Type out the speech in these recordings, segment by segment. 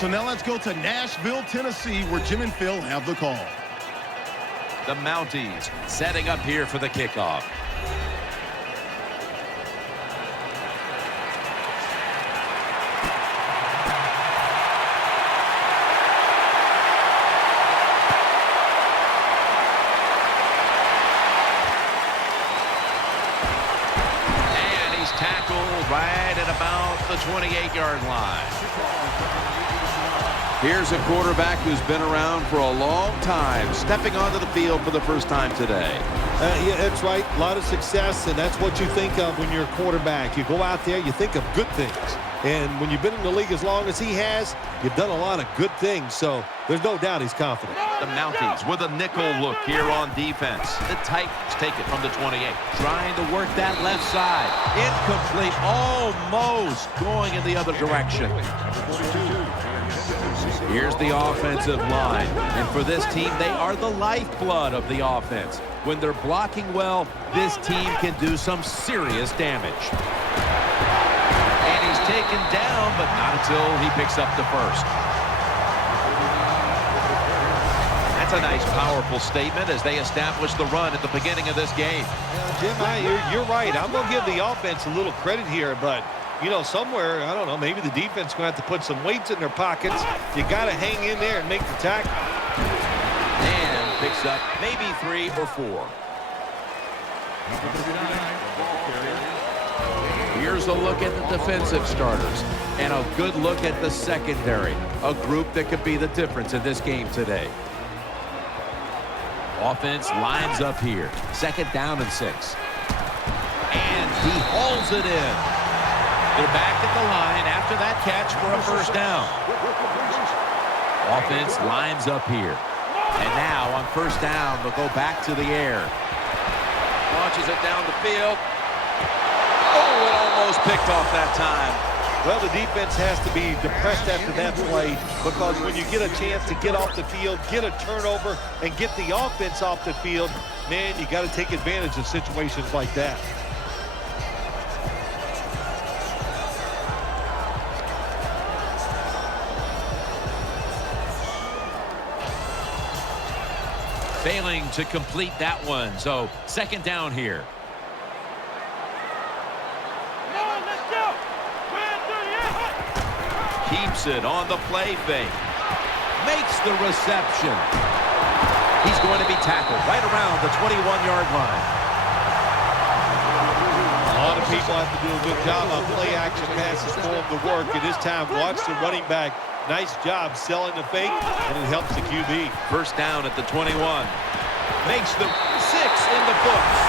So now let's go to Nashville, Tennessee, where Jim and Phil have the call. The Mounties setting up here for the kickoff. And he's tackled right at about the 28-yard line. Here's a quarterback who's been around for a long time, stepping onto the field for the first time today. Yeah, that's right. A lot of success, and that's what you think of when you're a quarterback. You go out there, you think of good things. And when you've been in the league as long as he has, you've done a lot of good things. So there's no doubt he's confident. The Mounties with a nickel look here on defense. The Titans take it from the 28. Trying to work that left side. Incomplete. Almost going in the other direction. Here's the offensive line. And for this team, they are the lifeblood of the offense. When they're blocking well, this team can do some serious damage. And he's taken down, but not until he picks up the first. That's a nice, powerful statement as they establish the run at the beginning of this game. Jim, you're right. I'm going to give the offense a little credit here, but you know, somewhere, I don't know, maybe the defense is going to have to put some weights in their pockets. You got to hang in there and make the tackle. And picks up maybe 3 or 4. Here's a look at the defensive starters and a good look at the secondary, a group that could be the difference in this game today. Offense lines up here. 2nd down and 6. And he hauls it in. They're back at the line after that catch for a first down. Offense lines up here. And now on first down, they'll go back to the air. Launches it down the field. Oh, it almost picked off that time. Well, the defense has to be depressed after that play because when you get a chance to get off the field, get a turnover, and get the offense off the field, man, you got to take advantage of situations like that. Failing to complete that one, so 2nd down here. Keeps it on the play fake. Makes the reception. He's going to be tackled right around the 21-yard line. A lot of people have to do a good job on play-action passes for him to work. And this time, watch the running back. Nice job selling the fake, and it helps the QB. First down at the 21. Makes the 6 in the books.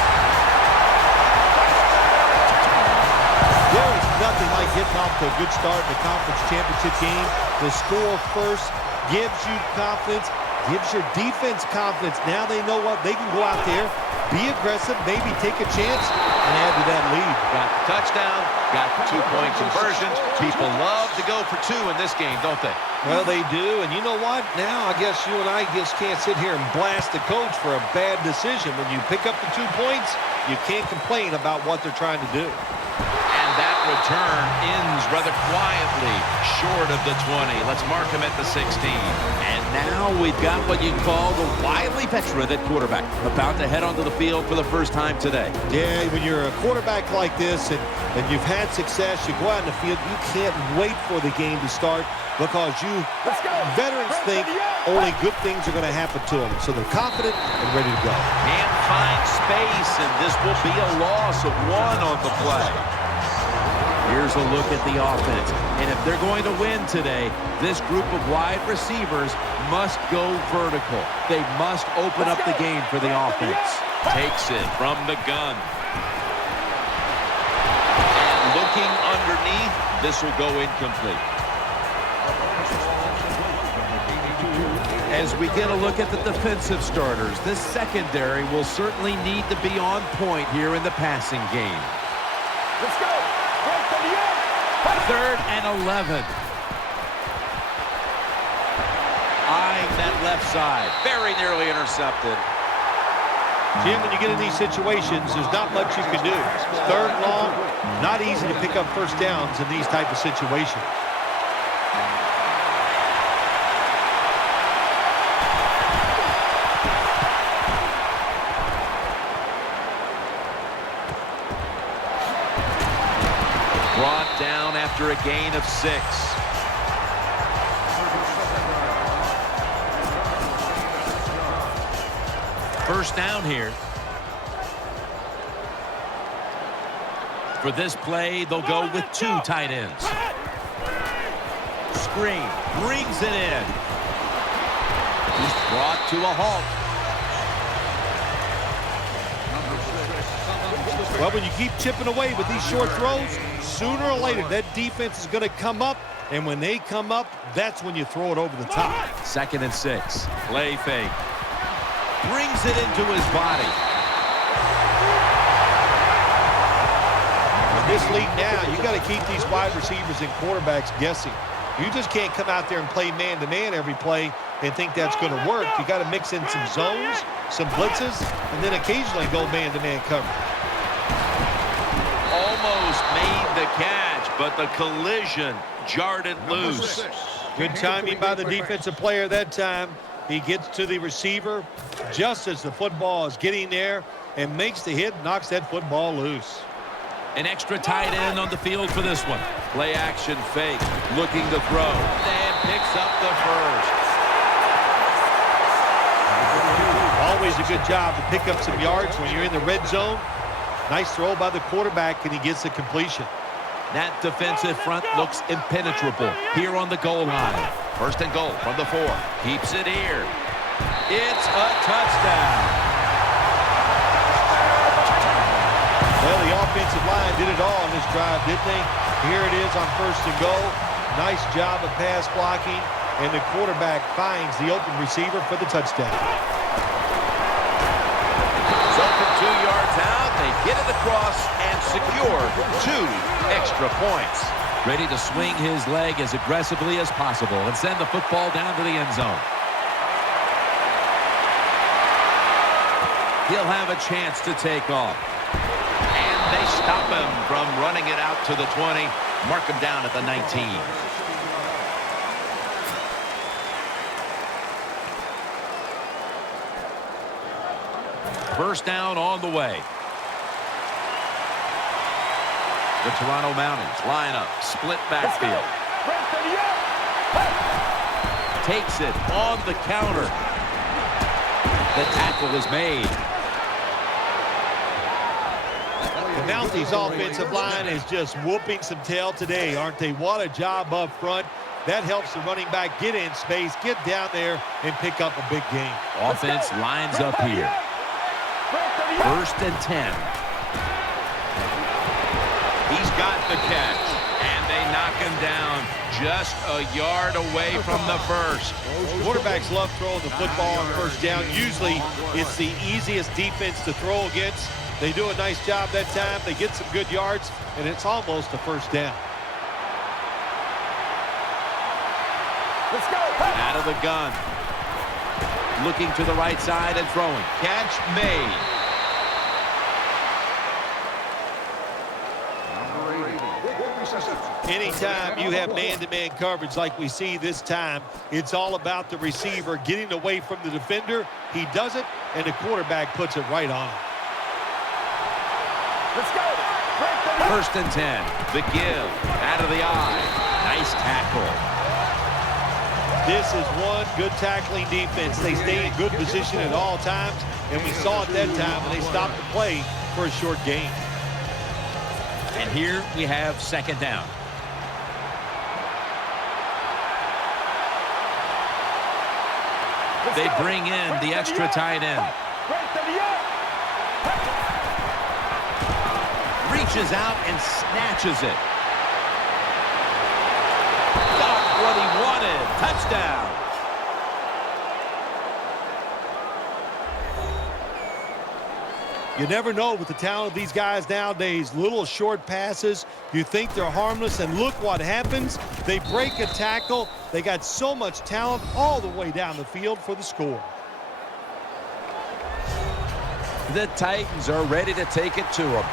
There is nothing like getting off to a good start in the conference championship game. The score first gives you confidence, gives your defense confidence. Now they know what they can go out there, be aggressive, maybe take a chance, and add to that lead. Got the touchdown, got the 2-point conversion. People love to go for 2 in this game, don't they? Well, they do, and you know what? Now I guess you and I just can't sit here and blast the coach for a bad decision. When you pick up the 2 points, you can't complain about what they're trying to do. And that return ends rather quietly short of the 20. Let's mark him at the 16. And now we've got what you call the wily veteran at quarterback, about to head onto the field for the first time today. Yeah, when you're a quarterback like this and you've had success, you go out in the field, you can't wait for the game to start because you veterans think only good things are going to happen to them. So they're confident and ready to go. Can't find space, and this will be a loss of 1 on the play. Here's a look at the offense. And if they're going to win today, this group of wide receivers must go vertical. They must open up the game for the offense. Takes it from the gun. And looking underneath, this will go incomplete. As we get a look at the defensive starters, this secondary will certainly need to be on point here in the passing game. Let's go. 3rd and 11. Eyeing that left side. Very nearly intercepted. Jim, when you get in these situations, there's not much you can do. 3rd and long, not easy to pick up first downs in these type of situations. gain of 6. First down here. For this play, they'll go with 2 tight ends. Screen brings it in. He's brought to a halt. Well, when you keep chipping away with these short throws, sooner or later that defense is going to come up, and when they come up, that's when you throw it over the top. 2nd and 6. Play fake. Brings it into his body. In this league now, you got to keep these wide receivers and quarterbacks guessing. You just can't come out there and play man-to-man every play and think that's going to work. You got to mix in some zones, some blitzes, and then occasionally go man-to-man coverage. Almost made the catch, but the collision jarred it loose. Good timing by the defensive player that time. He gets to the receiver just as the football is getting there and makes the hit, knocks that football loose. An extra tight end on the field for this one. Play action fake, looking to throw, and picks up the first. Always a good job to pick up some yards when you're in the red zone. Nice throw by the quarterback, and he gets the completion. That defensive front looks impenetrable here on the goal line. 1st and goal from the 4. Keeps it here. It's a touchdown. Well, the offensive line did it all on this drive, didn't they? Here it is on 1st and goal. Nice job of pass blocking, and the quarterback finds the open receiver for the touchdown. So from 2 yards out, they get it across and secure 2 extra points. Ready to swing his leg as aggressively as possible and send the football down to the end zone. He'll have a chance to take off. And they stop him from running it out to the 20. Mark him down at the 19. First down on the way. The Toronto Mounties line up, split backfield. Takes it on the counter. The tackle is made. The Mounties offensive line is just whooping some tail today, aren't they? What a job up front. That helps the running back get in space, get down there, and pick up a big gain. Offense lines up here. 1st and 10. He's got the catch, and they knock him down just a yard away from the first. Quarterbacks love throwing the football on 1st down. Usually, it's the easiest defense to throw against. They do a nice job that time. They get some good yards, and it's almost a 1st down. Let's go. Out of the gun. Looking to the right side and throwing. Catch made. Anytime you have man-to-man coverage like we see this time, it's all about the receiver getting away from the defender. He does it, and the quarterback puts it right on him. Let's go. 1st and 10. The give. Out of the eye. Nice tackle. This is one good tackling defense. They stay in good position at all times, and we saw it that time when they stopped the play for a short gain. And here we have 2nd down. They bring in the extra tight end. Reaches out and snatches it. Got what he wanted. Touchdown. You never know with the talent of these guys nowadays. Little short passes, you think they're harmless, and look what happens. They break a tackle. They got so much talent all the way down the field for the score. The Titans are ready to take it to them.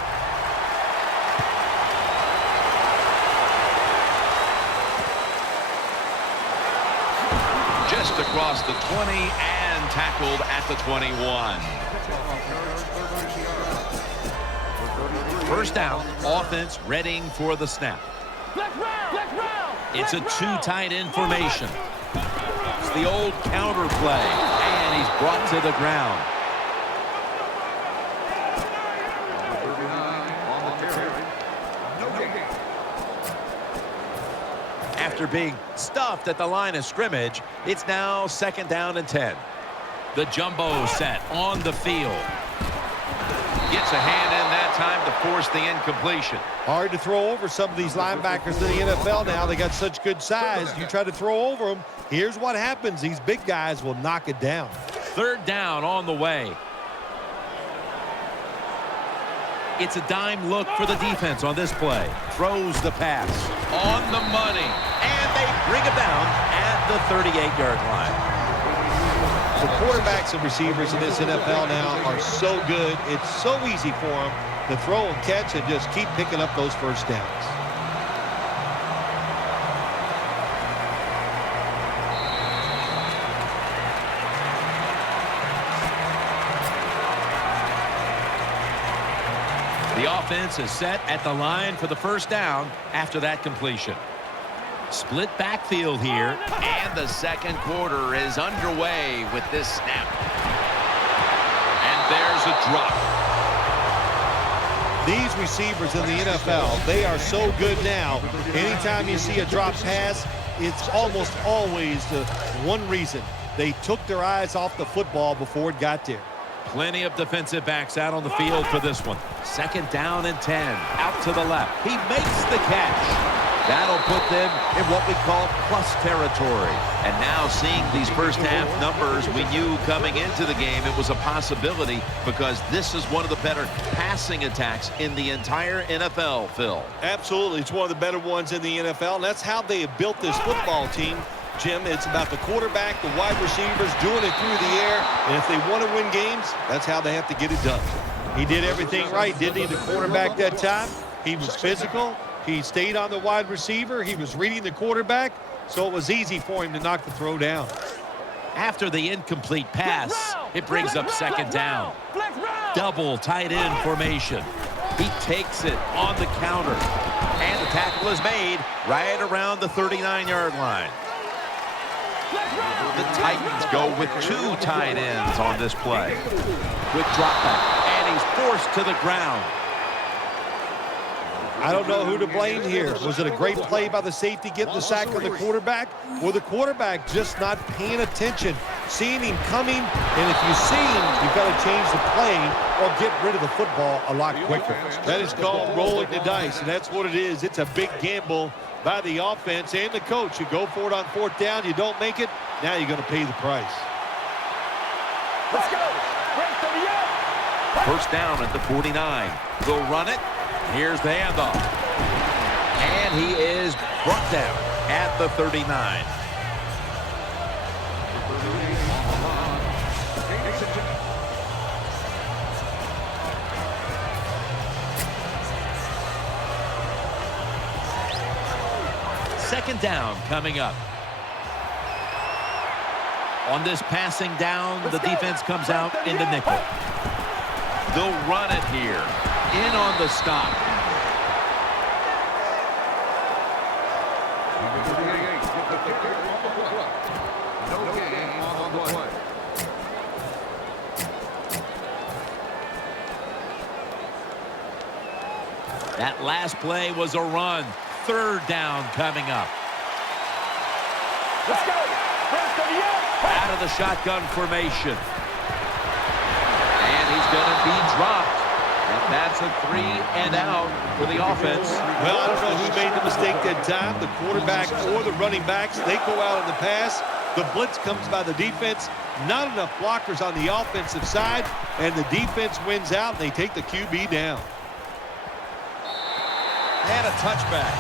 Just across the 20 and tackled at the 21. First down, offense readying for the snap. It's a two tight end formation. It's the old counter play, and he's brought to the ground. After being stuffed at the line of scrimmage, it's now 2nd down and 10. The jumbo set on the field. Gets a hand in that time to force the incompletion. Hard to throw over some of these linebackers in the NFL now. They got such good size. You try to throw over them, here's what happens. These big guys will knock it down. 3rd down on the way. It's a dime look for the defense on this play. Throws the pass on the money, and they bring him down at the 38-yard line. So quarterbacks and receivers in this NFL now are so good. It's so easy for them to throw and catch and just keep picking up those first downs. The offense is set at the line for the 1st down after that completion. Split backfield here, and the 2nd quarter is underway with this snap. And there's a drop. These receivers in the NFL, they are so good now. Anytime you see a drop pass, it's almost always the one reason. They took their eyes off the football before it got there. Plenty of defensive backs out on the field for this one. 2nd down and 10. Out to the left. He makes the catch. That'll put them in what we call plus territory. And now seeing these first half numbers, we knew coming into the game it was a possibility because this is one of the better passing attacks in the entire NFL, Phil. Absolutely. It's one of the better ones in the NFL, and that's how they have built this football team. Jim, it's about the quarterback, the wide receivers doing it through the air, and if they want to win games, that's how they have to get it done. He did everything right, didn't he, the quarterback that time? He was physical. He stayed on the wide receiver. He was reading the quarterback, so it was easy for him to knock the throw down. After the incomplete pass, it brings up 2nd down. Double tight end formation. He takes it on the counter, and the tackle is made right around the 39-yard line. The Titans go with 2 tight ends on this play. Quick drop back, and he's forced to the ground. I don't know who to blame here. Was it a great play by the safety getting the sack on the quarterback, or the quarterback just not paying attention, seeing him coming, and if you see him, you've got to change the play or get rid of the football a lot quicker. That is called rolling the dice, and that's what it is. It's a big gamble by the offense and the coach. You go for it on 4th down, you don't make it, now you're going to pay the price. Let's go. 1st down at the 49. They'll run it. Here's the handoff. And he is brought down at the 39. Second down coming up. On this passing down, the defense comes out in the nickel. They'll run it here. In on the stop. That last play was a run. 3rd down coming up. Let's go. Out of the shotgun formation. And he's going to be dropped. And that's a 3 and out for the offense. Well, I don't know who made the mistake that time, the quarterback or the running backs. They go out on the pass. The blitz comes by the defense. Not enough blockers on the offensive side, and the defense wins out, and they take the QB down. And a touchback.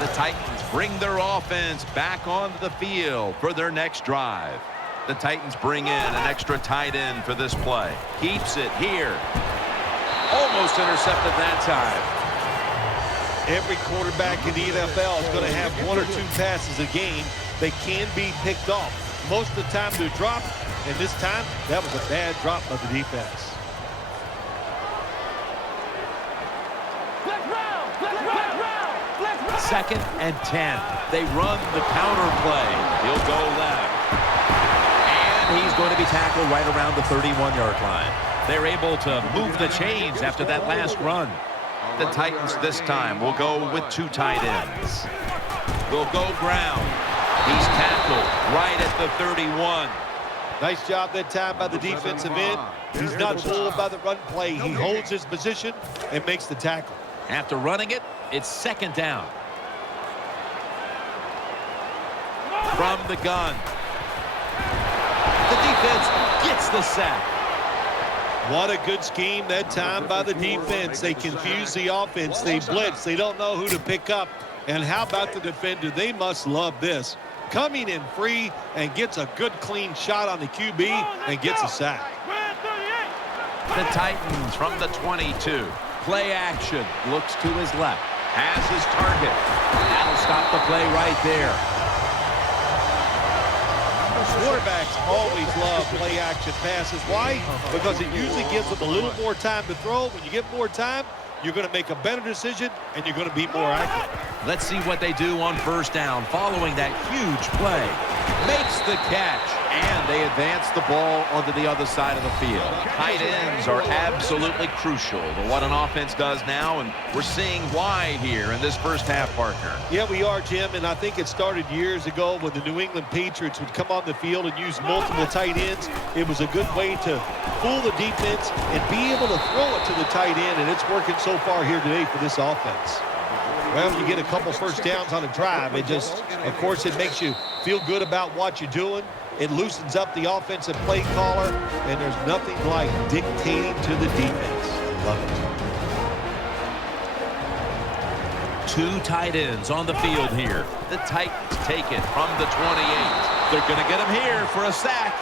The Titans bring their offense back onto the field for their next drive. The Titans bring in an extra tight end for this play. Keeps it here. Almost intercepted that time. Every quarterback in the NFL is going to have 1 or 2 passes a game. They can be picked off. most of the time to drop, and this time that was a bad drop by the defense. Second and 10. They run the counter play. He'll go left. And he's going to be tackled right around the 31-yard line. They're able to move the chains after that last run. The Titans this time will go with 2 tight ends. They'll go ground. He's tackled right at the 31. Nice job that time by the defensive end. He's not fooled by the run play. He holds his position and makes the tackle. After running it, it's second down. From the gun. The defense gets the sack. What a good scheme that time by the defense. They confuse the offense. They blitz. They don't know who to pick up. And how about the defender? They must love this. Coming in free and gets a good clean shot on the QB and gets a sack. The Titans from the 22. Play action. Looks to his left. Has his target. That'll stop the play right there. Quarterbacks always love play-action passes. Why? Because it usually gives them a little more time to throw. When you get more time, you're going to make a better decision, and you're going to be more accurate. Let's see what they do on first down following that huge play. Makes the catch, and they advance the ball onto the other side of the field. Tight ends are absolutely crucial to what an offense does now, and we're seeing why here in this first half, partner. Yeah, we are, Jim, and I think it started years ago when the New England Patriots would come on the field and use multiple tight ends. It was a good way to fool the defense and be able to throw it to the tight end, and it's working so far here today for this offense. Well, you get a couple first downs on a drive. It just, of course, it makes you feel good about what you're doing. It loosens up the offensive play caller, and there's nothing like dictating to the defense. Love it. 2 tight ends on the field here. The Titans take it from the 28. They're going to get him here for a sack.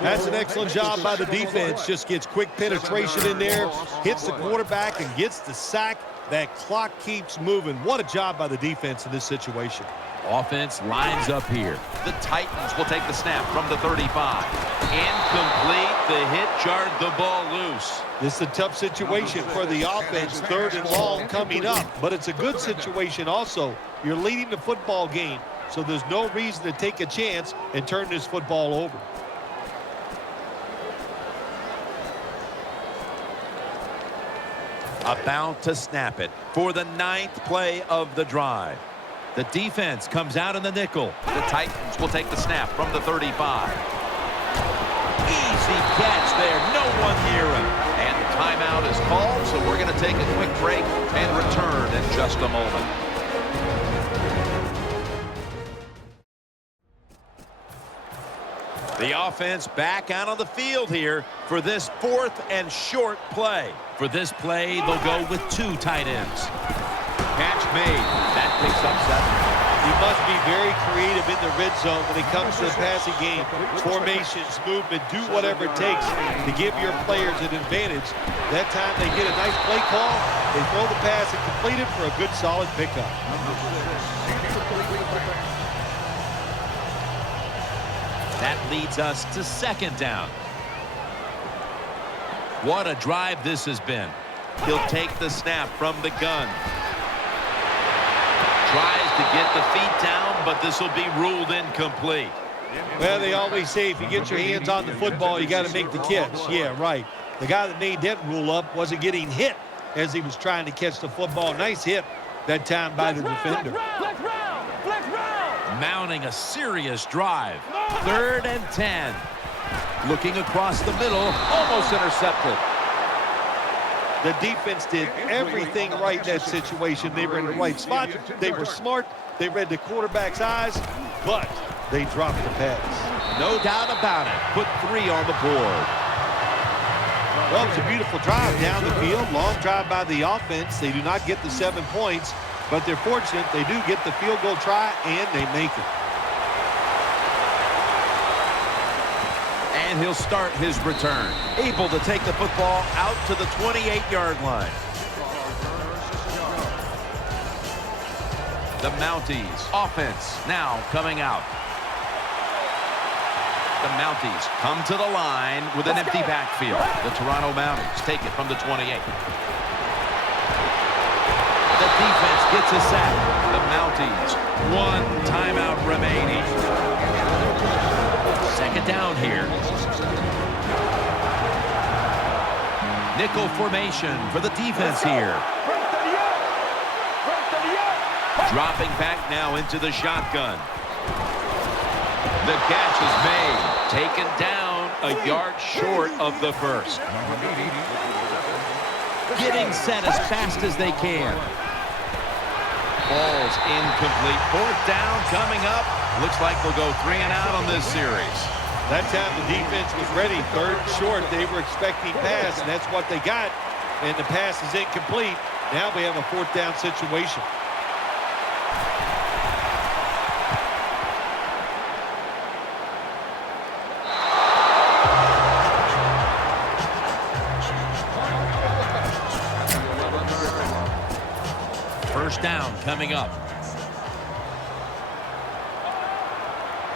That's an excellent job by the defense. Just gets quick penetration in there, hits the quarterback, and gets the sack. That clock keeps moving. What a job by the defense in this situation. Offense lines up here. The Titans will take the snap from the 35. Incomplete. The hit jarred the ball loose. This is a tough situation for the offense. 3rd and long coming up. But it's a good situation also. You're leading the football game, so there's no reason to take a chance and turn this football over. About to snap it for the 9th play of the drive. The defense comes out in the nickel. The Titans will take the snap from the 35. Easy catch there. No one near him. And timeout is called, so we're going to take a quick break and return in just a moment. The offense back out on the field here for this 4th and short play. For this play, they'll go with 2 tight ends. Catch made. That picks up 7. You must be very creative in the red zone when it comes to the passing game. Formations, movement, do whatever it takes to give your players an advantage. That time they get a nice play call, they throw the pass and complete it for a good solid pickup. That leads us to second down. What a drive this has been. He'll take the snap from the gun. Tries to get the feet down, but this will be ruled incomplete. Well, they always say if you get your hands on the football, you got to make the catch. Yeah, right. The guy that made that rule up wasn't getting hit as he was trying to catch the football. Nice hit that time by the defender. Mounting a serious drive. 3rd and 10. Looking across the middle, almost intercepted. The defense did everything right in that situation. They were in the right spot. They were smart. They read the quarterback's eyes, but they dropped the pass. No doubt about it. Put 3 on the board. Well, it's a beautiful drive down the field. Long drive by the offense. They do not get the 7 points, but they're fortunate. They do get the field goal try, and they make it. And he'll start his return. Able to take the football out to the 28-yard line. The Mounties offense now coming out. The Mounties come to the line with an empty backfield. The Toronto Mounties take it from the 28. The defense gets a sack. The Mounties, 1 timeout remaining. Second down here. Nickel formation for the defense here. Dropping back now into the shotgun. The catch is made. Taken down a yard short of the first. Getting set as fast as they can. Ball's incomplete. 4th down coming up. Looks like they'll go 3 and out on this series. That time the defense was ready. 3rd and short. They were expecting pass, and that's what they got. And the pass is incomplete. Now we have a 4th down situation. First down coming up.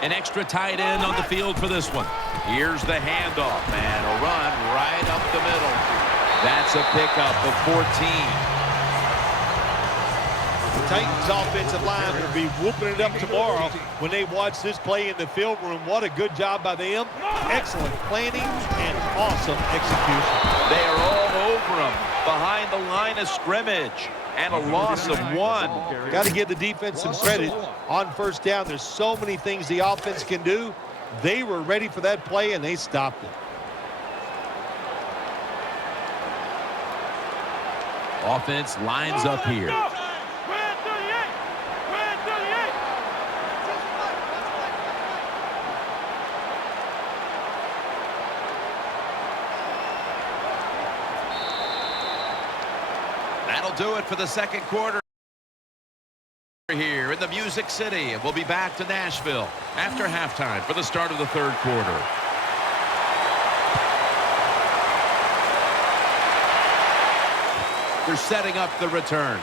An extra tight end on the field for this one. Here's the handoff, and a run right up the middle. That's a pickup of 14. The Titans offensive line will be whooping it up tomorrow when they watch this play in the film room. What a good job by them. Excellent planning and awesome execution. They are all over them behind the line of scrimmage. And a loss of 1. Got to give the defense some credit on first down. There's so many things the offense can do. They were ready for that play, and they stopped it. Offense lines up here. That'll do it for the second quarter here in the Music City. And we'll be back to Nashville after halftime for the start of the 3rd quarter. They're setting up the return.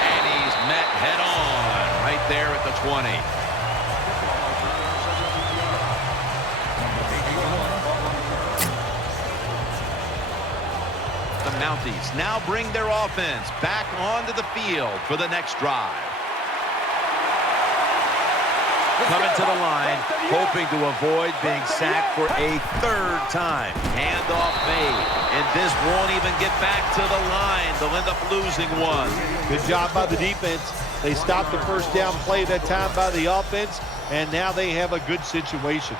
And he's met head on right there at the 20. The Mounties now bring their offense back onto the field for the next drive. Coming to the line, hoping to avoid being sacked for a 3rd time. Handoff made, and this won't even get back to the line. They'll end up losing 1. Good job by the defense. They stopped the first down play that time by the offense, and now they have a good situation.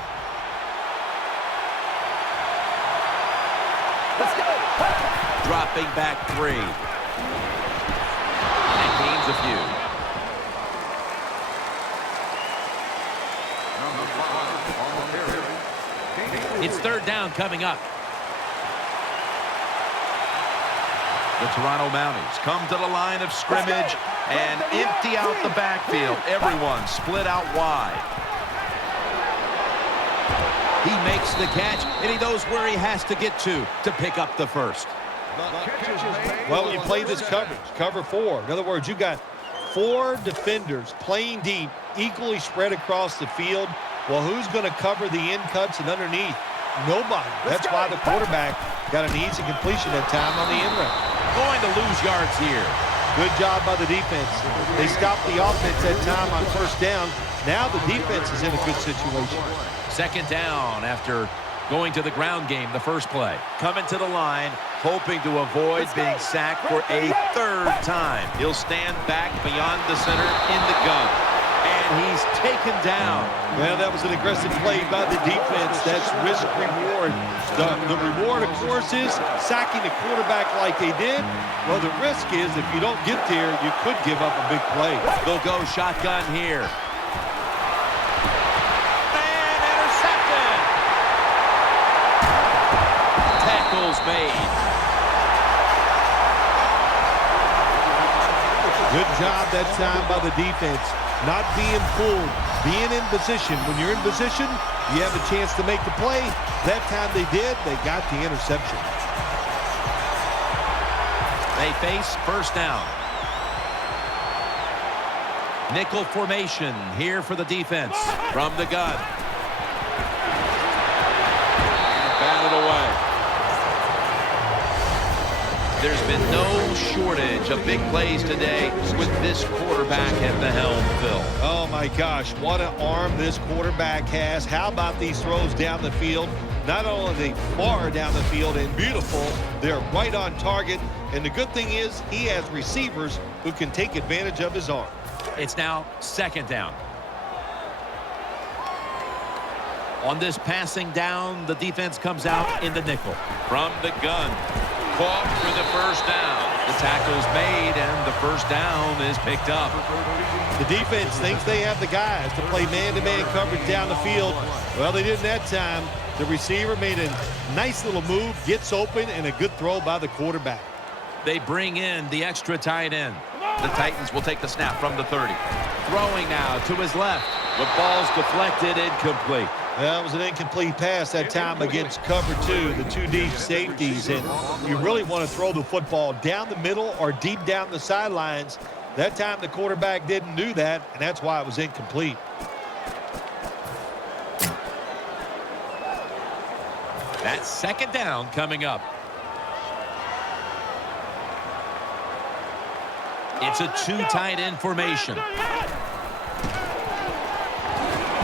Let's go. Dropping back 3. And gains a few. It's 3rd down coming up. The Toronto Mounties come to the line of scrimmage and empty out the backfield. Everyone split out wide. He makes the catch, and he knows where he has to get to pick up the first. Well, you play this coverage, cover 4. In other words, you got 4 defenders playing deep, equally spread across the field. Well, who's going to cover the end cuts and underneath? Nobody. That's why the quarterback got an easy completion that time on the end route. Going to lose yards here. Good job by the defense. They stopped the offense that time on first down. Now the defense is in a good situation. Second down after going to the ground game the first play. Coming to the line, hoping to avoid being sacked for a 3rd time. He'll stand back beyond the center in the gun. And he's taken down. Well, that was an aggressive play by the defense. That's risk-reward. The reward, of course, is sacking the quarterback like they did. Well, the risk is if you don't get there, you could give up a big play. They'll go shotgun here. And intercepted. Tackles made. Good job that time by the defense. Not being fooled, being in position. When you're in position, you have a chance to make the play. That time they did, they got the interception. They face first down. Nickel formation here for the defense from the gun. There's been no shortage of big plays today with this quarterback at the helm, Phil. Oh, my gosh, what an arm this quarterback has. How about these throws down the field? Not only are they far down the field and beautiful, they're right on target. And the good thing is he has receivers who can take advantage of his arm. It's now second down. On this passing down, the defense comes out in the nickel. From the gun, caught for the first down. The tackle's made, and the first down is picked up. The defense thinks they have the guys to play man-to-man coverage down the field. Well, they didn't that time. The receiver made a nice little move, gets open, and a good throw by the quarterback. They bring in the extra tight end. The Titans will take the snap from the 30. Throwing now to his left. The ball's deflected, incomplete. Well, it was an incomplete pass that time against cover two, the two deep safeties. And you really want to throw the football down the middle or deep down the sidelines. That time the quarterback didn't do that, and that's why it was incomplete. That's second down coming up. It's a two tight end formation.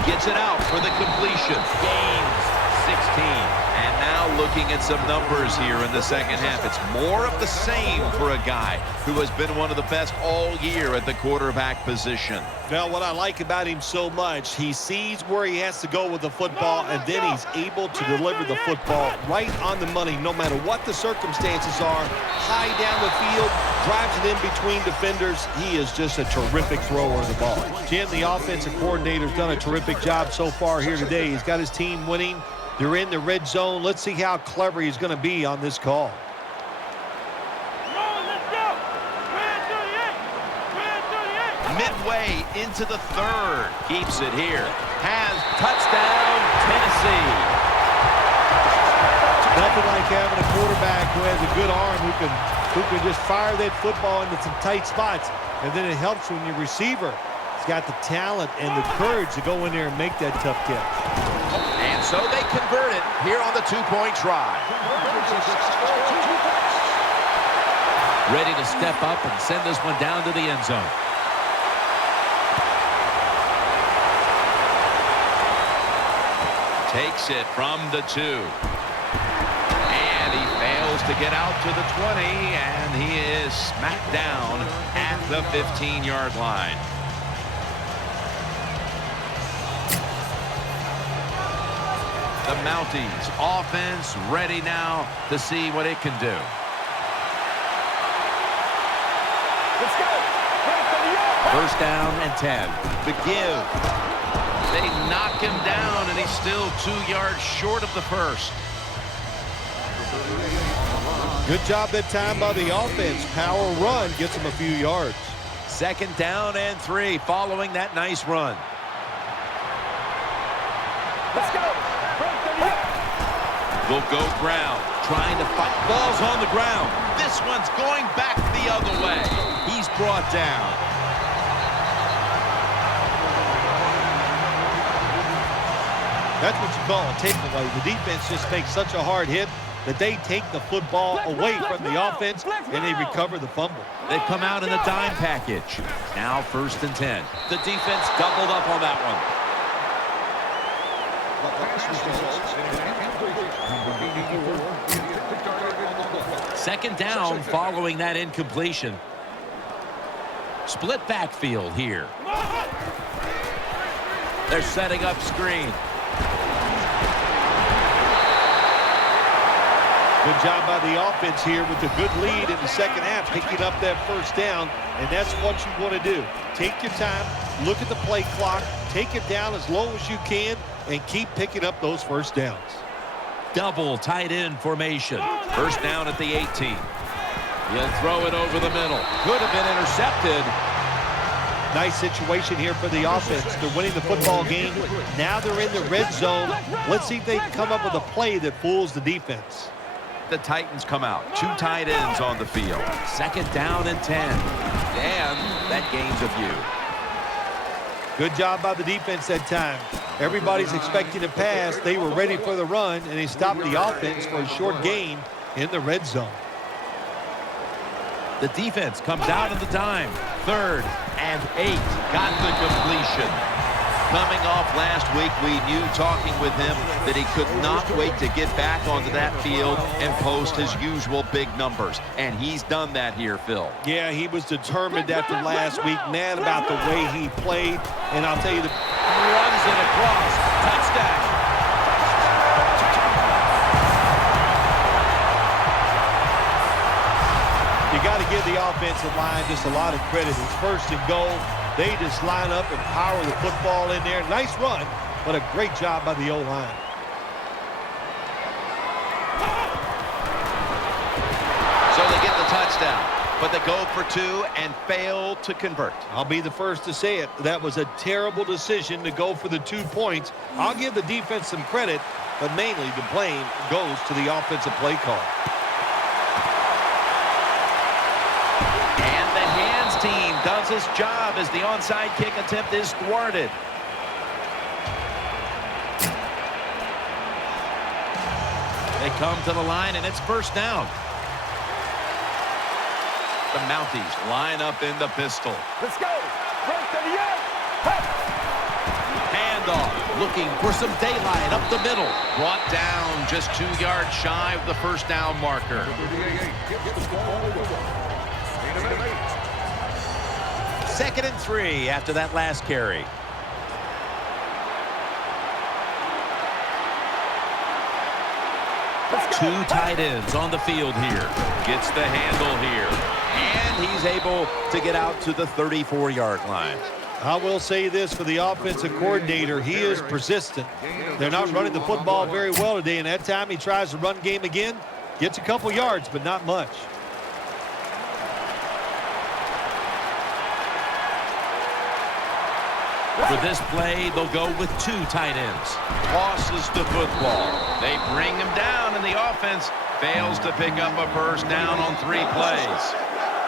Gets it out for the completion. Gains 16. And now looking at some numbers here in the second half. It's more of the same for a guy who has been one of the best all year at the quarterback position. Now, what I like about him so much, he sees where he has to go with the football, and then he's able to deliver the football right on the money, no matter what the circumstances are. High down the field, drives it in between defenders. He is just a terrific thrower of the ball. Jim, the offensive coordinator, has done a terrific job so far here today. He's got his team winning. They're in the red zone. Let's see how clever he's going to be on this call. Midway into the third. Keeps it here. Has touchdown, Tennessee. Nothing like having a quarterback who has a good arm who can just fire that football into some tight spots. And then it helps when your receiver has got the talent and the courage to go in there and make that tough catch. And so they convert it here on the two-point try. Ready to step up and send this one down to the end zone. Takes it from the 2. And he fails to get out to the 20, and he is smacked down at the 15-yard line. The Mounties offense ready now to see what it can do. Let's go. First down and 10. The give. They knock him down, and he's still 2 yards short of the first. Good job that time by the offense. Power run gets him a few yards. Second down and 3 following that nice run. Let's go. Will go ground, trying to fight. Ball's on the ground. This one's going back the other way. He's brought down. That's what you call a takeaway. The defense just makes such a hard hit that they take the football away from the offense and they recover the fumble. They've come out in the dime package. Now first and 10. The defense doubled up on that one. Second down following that incompletion. Split backfield here. They're setting up screen. Good job by the offense here with a good lead in the second half, picking up that first down, and that's what you want to do. Take your time, look at the play clock, take it down as low as you can, and keep picking up those first downs. Double tight end formation. First down at the 18. He'll throw it over the middle. Could have been intercepted. Nice situation here for the offense. They're winning the football game. Now they're in the red zone. Let's see if they can come up with a play that fools the defense. The Titans come out. 2 tight ends on the field. Second down and 10. And that gains a few. Good job by the defense that time. Everybody's expecting a pass. They were ready for the run, and they stopped the offense for a short gain in the red zone. The defense comes out on the dime. 3rd and 8. Got the completion. Coming off last week, we knew talking with him that he could not wait to get back onto that field and post his usual big numbers. And he's done that here, Phil. Yeah, he was determined after last week, mad about the way he played. And I'll tell you, runs it across. Touchdown. You got to give the offensive line just a lot of credit. It's 1st and goal. They just line up and power the football in there. Nice run, but a great job by the O-line. So they get the touchdown, but they go for 2 and fail to convert. I'll be the first to say it. That was a terrible decision to go for the 2 points. I'll give the defense some credit, but mainly the blame goes to the offensive play call. Team does his job as the onside kick attempt is thwarted. They come to the line and it's 1st down. The Mounties line up in the pistol. Let's go. 1st and 8. Handoff, looking for some daylight up the middle. Brought down just 2 yards shy of the 1st down marker. 2nd and 3 after that last carry. Two tight ends on the field here. Gets the handle here. And he's able to get out to the 34-yard line. I will say this for the offensive coordinator. He is persistent. They're not running the football very well today, and that time he tries the run game again. Gets a couple yards, but not much. For this play, they'll go with 2 tight ends. Tosses the football. They bring him down, and the offense fails to pick up a 1st down on 3 plays.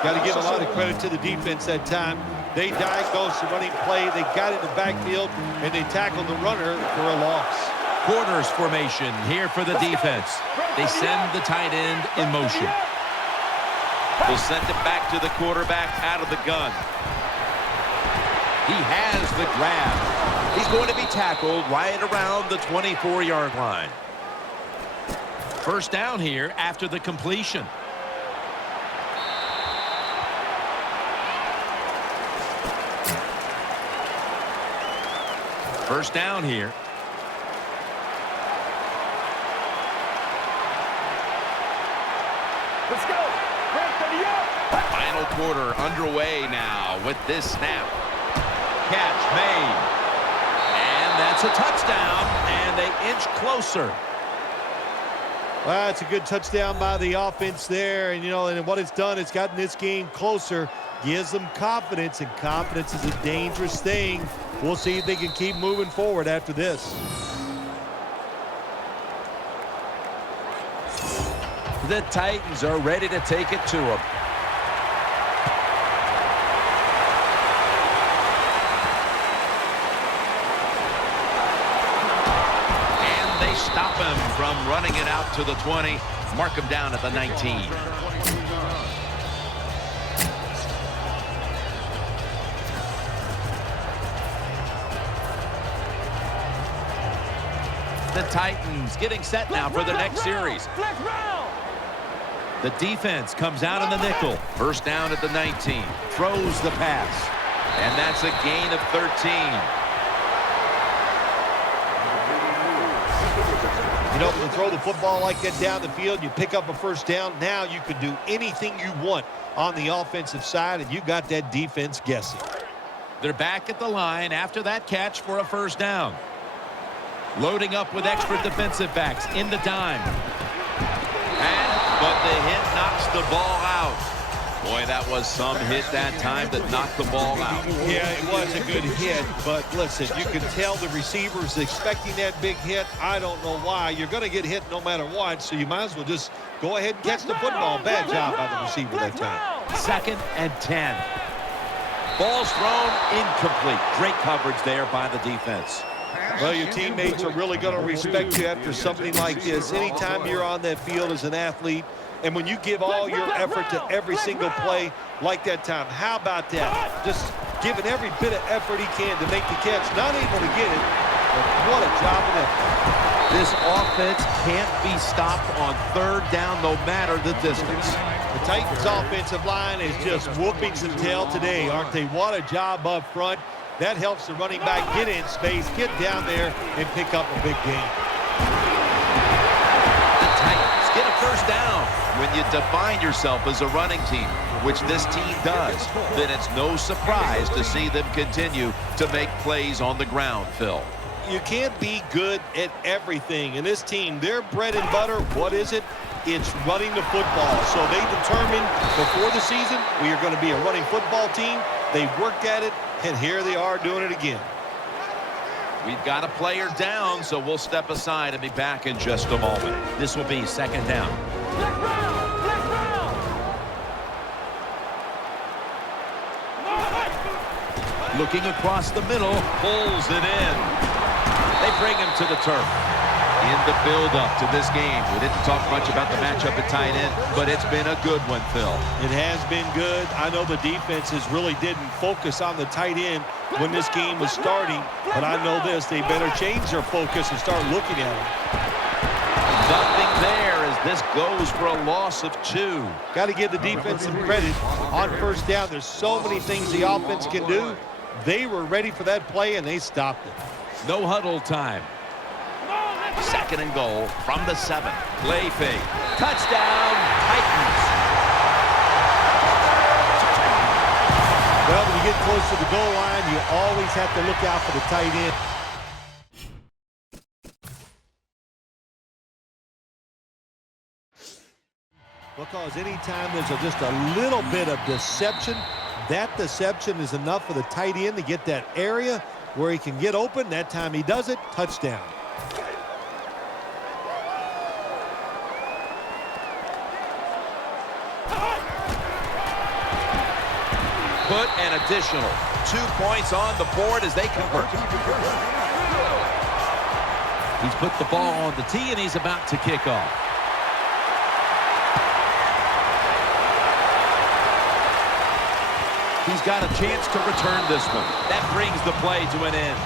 Got to give a lot of credit to the defense that time. They diagnosed the running play. They got in the backfield, and they tackled the runner for a loss. Corners formation here for the defense. They send the tight end in motion. They'll send it back to the quarterback out of the gun. He has the grab. He's going to be tackled right around the 24-yard line. 1st down here after the completion. First down here. Let's go. Final quarter underway now with this snap. Catch made. And that's a touchdown, and they inch closer. Well, it's a good touchdown by the offense there. And, you know, and what it's done, it's gotten this game closer. Gives them confidence, and confidence is a dangerous thing. We'll see if they can keep moving forward after this. The Titans are ready to take it to them. Stop him from running it out to the 20. Mark him down at the 19. The Titans getting set now for their next series. The defense comes out in the nickel. First down at the 19. Throws the pass. And that's a gain of 13. You know, when you throw the football like that down the field, you pick up a 1st down. Now you can do anything you want on the offensive side, and you got that defense guessing. They're back at the line after that catch for a 1st down. Loading up with extra defensive backs in the dime. But the hit knocks the ball out. Boy, that was some hit that time that knocked the ball out. Yeah, it was a good hit, but listen, you can tell the receiver's expecting that big hit. I don't know why. You're going to get hit no matter what, so you might as well just go ahead and catch the football. Bad job by the receiver that time. 2nd and 10. Ball's thrown incomplete. Great coverage there by the defense. Well, your teammates are really going to respect you after something like this. Anytime you're on that field as an athlete, And when you give all your effort to every single play like that time, how about that? Just giving every bit of effort he can to make the catch. Not able to get it, but what a job of effort. This offense can't be stopped on third down no matter the distance. The Titans' offensive line is just whooping some tail today, aren't they? What a job up front. That helps the running back get in space, get down there, and pick up a big gain. The Titans get a first down. When you define yourself as a running team, which this team does, then it's no surprise to see them continue to make plays on the ground, Phil. You can't be good at everything. And this team, their bread and butter, what is it? It's running the football. So they determined before the season we are going to be a running football team. They worked at it, and here they are doing it again. We've got a player down, so we'll step aside and be back in just a moment. This will be second down. Black round! Black round! Looking across the middle, pulls it in. They bring him to the turf. In the build-up to this game, we didn't talk much about the matchup at tight end, but it's been a good one, Phil. It has been good. I know the defenses really didn't focus on the tight end when this game was starting, but I know this, they better change their focus and start looking at him. Nothing there as this goes for a loss of 2. Got to give the defense some credit on first down. There's so many things the offense can do. They were ready for that play, and they stopped it. No huddle time. Second and goal from the 7. Play fake. Touchdown, Titans. Well, when you get close to the goal line, you always have to look out for the tight end. Because anytime there's just a little bit of deception, that deception is enough for the tight end to get that area where he can get open. That time he does it. Touchdown. Put an additional 2 points on the board as they convert. He's put the ball on the tee, and he's about to kick off. He's got a chance to return this one. That brings the play to an end.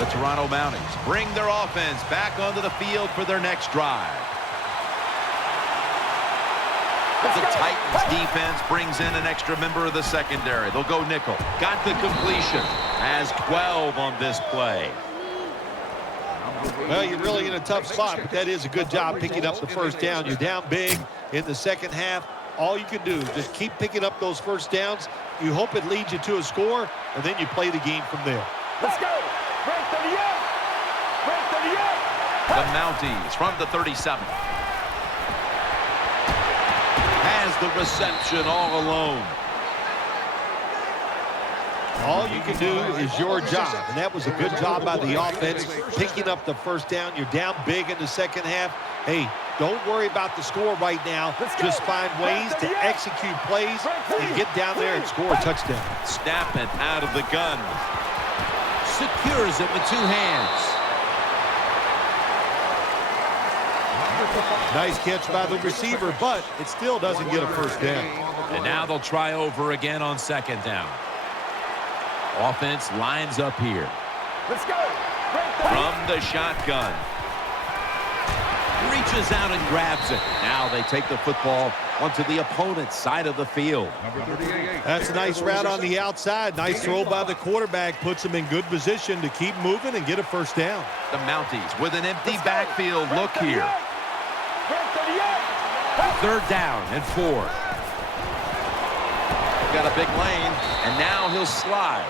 The Toronto Mounties bring their offense back onto the field for their next drive. The Titans defense brings in an extra member of the secondary. They'll go nickel. Got the completion. Has 12 on this play. Well, you're really in a tough spot, but that is a good job picking up the first down. You're down big in the second half. All you can do is just keep picking up those first downs. You hope it leads you to a score, and then you play the game from there. Let's go! Break 38! Break 38! The Mounties from the 37. Has the reception all alone. All you can do is your job, and that was a good job by the offense, picking up the first down. You're down big in the second half. Hey, don't worry about the score right now. Just find ways to execute plays and get down there and score a touchdown. Snapping out of the gun. Secures it with 2 hands. Nice catch by the receiver, but it still doesn't get a first down. And now they'll try over again on second down. Offense lines up here. Let's go! From the shotgun. Reaches out and grabs it. Now they take the football onto the opponent's side of the field. That's a nice route on the outside. Nice throw by the quarterback. Puts him in good position to keep moving and get a first down. The Mounties with an empty backfield look here. Third down and 4. Got a big lane, and now he'll slide.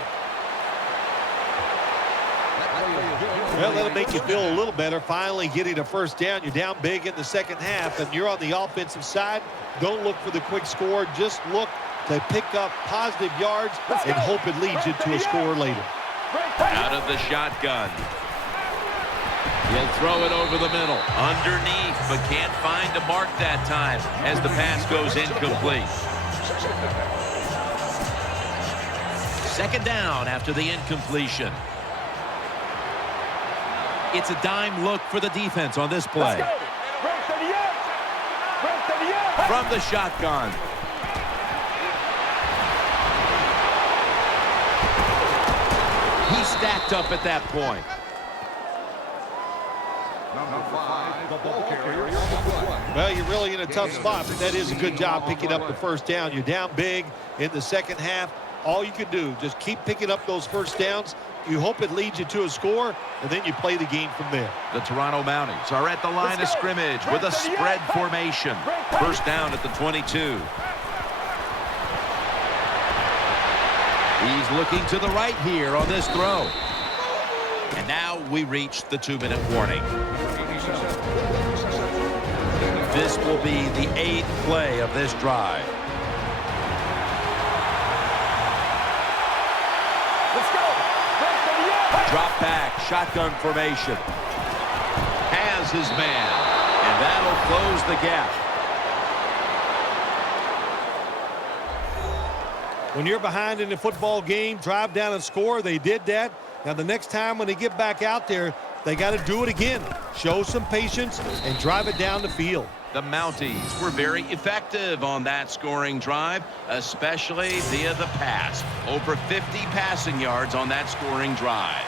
Well, that'll make you feel a little better. Finally getting a first down. You're down big in the second half, and you're on the offensive side. Don't look for the quick score. Just look to pick up positive yards and hope it leads you to a score later. Out of the shotgun. He'll throw it over the middle. Underneath, but can't find a mark that time as the pass goes incomplete. Second down after the incompletion. It's a dime look for the defense on this play. From the shotgun. He stacked up at that point. Well, you're really in a tough spot, but that is a good job picking up the first down. You're down big in the second half. All you can do, just keep picking up those first downs. You hope it leads you to a score, and then you play the game from there. The Toronto Mounties are at the line of scrimmage with a spread formation. First down at the 22. He's looking to the right here on this throw. And now we reach the 2-minute warning. This will be the 8th play of this drive. Drop back, shotgun formation. Has his man, and that'll close the gap. When you're behind in the football game, drive down and score. They did that. Now, the next time when they get back out there, they got to do it again. Show some patience and drive it down the field. The Mounties were very effective on that scoring drive, especially via the pass. Over 50 passing yards on that scoring drive.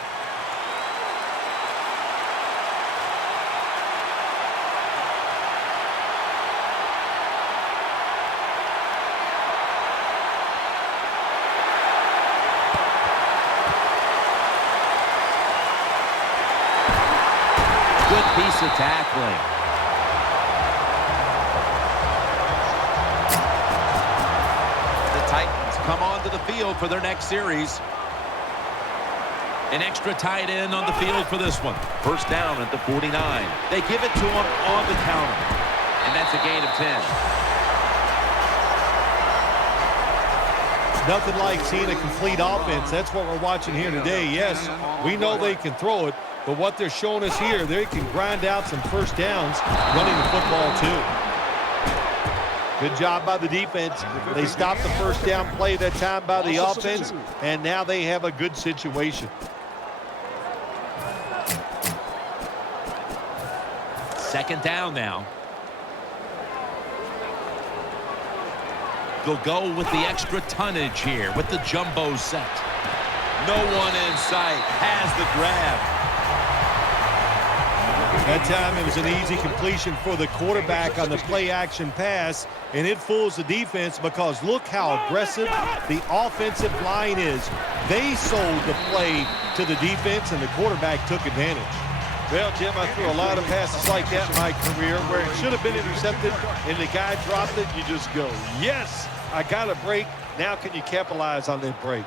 Good piece of tackling. The Titans come onto the field for their next series. An extra tight end on the field for this one. First down at the 49. They give it to him on the counter. And that's a gain of 10. Nothing like seeing a complete offense. That's what we're watching here today. Yes, we know they can throw it, but what they're showing us here, they can grind out some first downs running the football too. Good job by the defense. They stopped the first down play that time by the offense, and now they have a good situation. Second down now. They'll go with the extra tonnage here with the jumbo set. No one in sight. Has the grab. That time it was an easy completion for the quarterback on the play-action pass, and it fools the defense because look how aggressive the offensive line is. They sold the play to the defense, and the quarterback took advantage. Well, Jim, I threw a lot of passes like that in my career where it should have been intercepted, and the guy dropped it. You just go, yes, I got a break. Now can you capitalize on that break?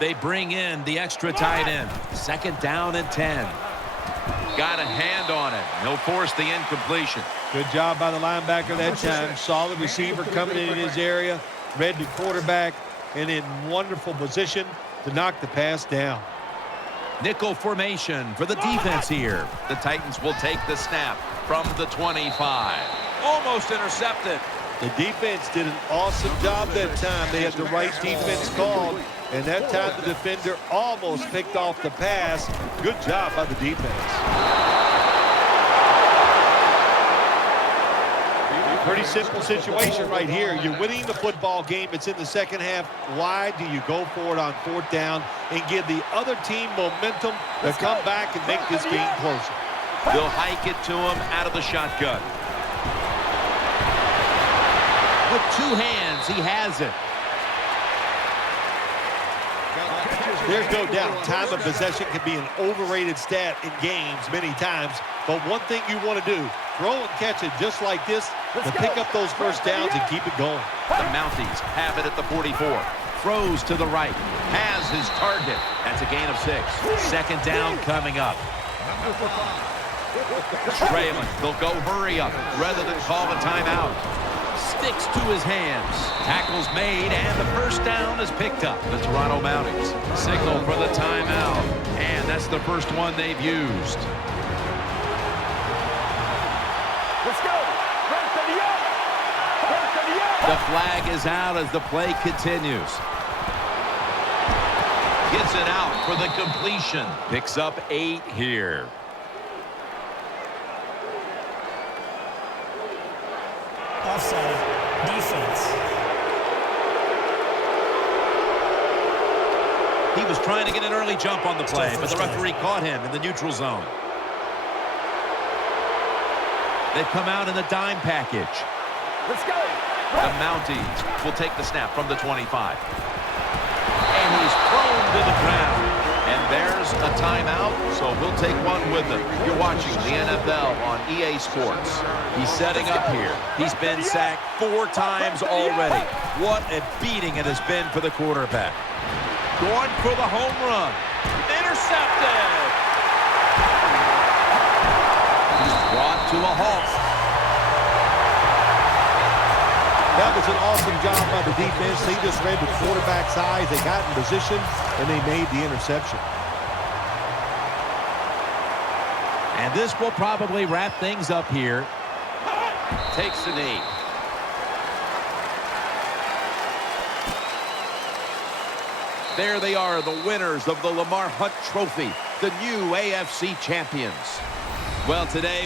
They bring in the extra tight end. Second down and 10. Got a hand on it. He'll force the incompletion. Good job by the linebacker that time. Saw the receiver coming in his area, read the quarterback, and in wonderful position to knock the pass down. Nickel formation for the defense here. The Titans will take the snap from the 25. Almost intercepted. The defense did an awesome job that time. They had the right defense called, and that time the defender almost picked off the pass. Good job by the defense. Pretty simple situation right here. You're winning the football game. It's in the second half. Why do you go for it on fourth down and give the other team momentum to come back and make this game closer? They'll hike it to him out of the shotgun. With two hands, he has it. There's no doubt time of possession can be an overrated stat in games many times, but one thing you want to do, throw and catch it just like this to pick up those first downs and keep it going. The Mounties have it at the 44. Throws to the right. Has his target. That's a gain of 6. Second down coming up. Trailing. They'll go hurry up rather than call a timeout. Sticks to his hands. Tackles made, and the first down is picked up. The Toronto Mounties signal for the timeout, and that's the first one they've used. Let's go. The flag is out as the play continues. Gets it out for the completion. Picks up 8 here. offside. Defense. He was trying to get an early jump on the play, but the referee caught him in the neutral zone. They've come out in the dime package. Let's go. The Mounties will take the snap from the 25. And he's thrown to the ground. And there's a timeout, so we'll take one with him. You're watching the NFL on EA Sports. He's setting up here. He's been sacked 4 times already. What a beating it has been for the quarterback. Going for the home run. Intercepted. He's brought to a halt. That was an awesome job by the defense. They just read the quarterback's eyes. They got in position, and they made the interception. And this will probably wrap things up here. Takes the knee. There they are, the winners of the Lamar Hunt Trophy, the new AFC champions. Well, today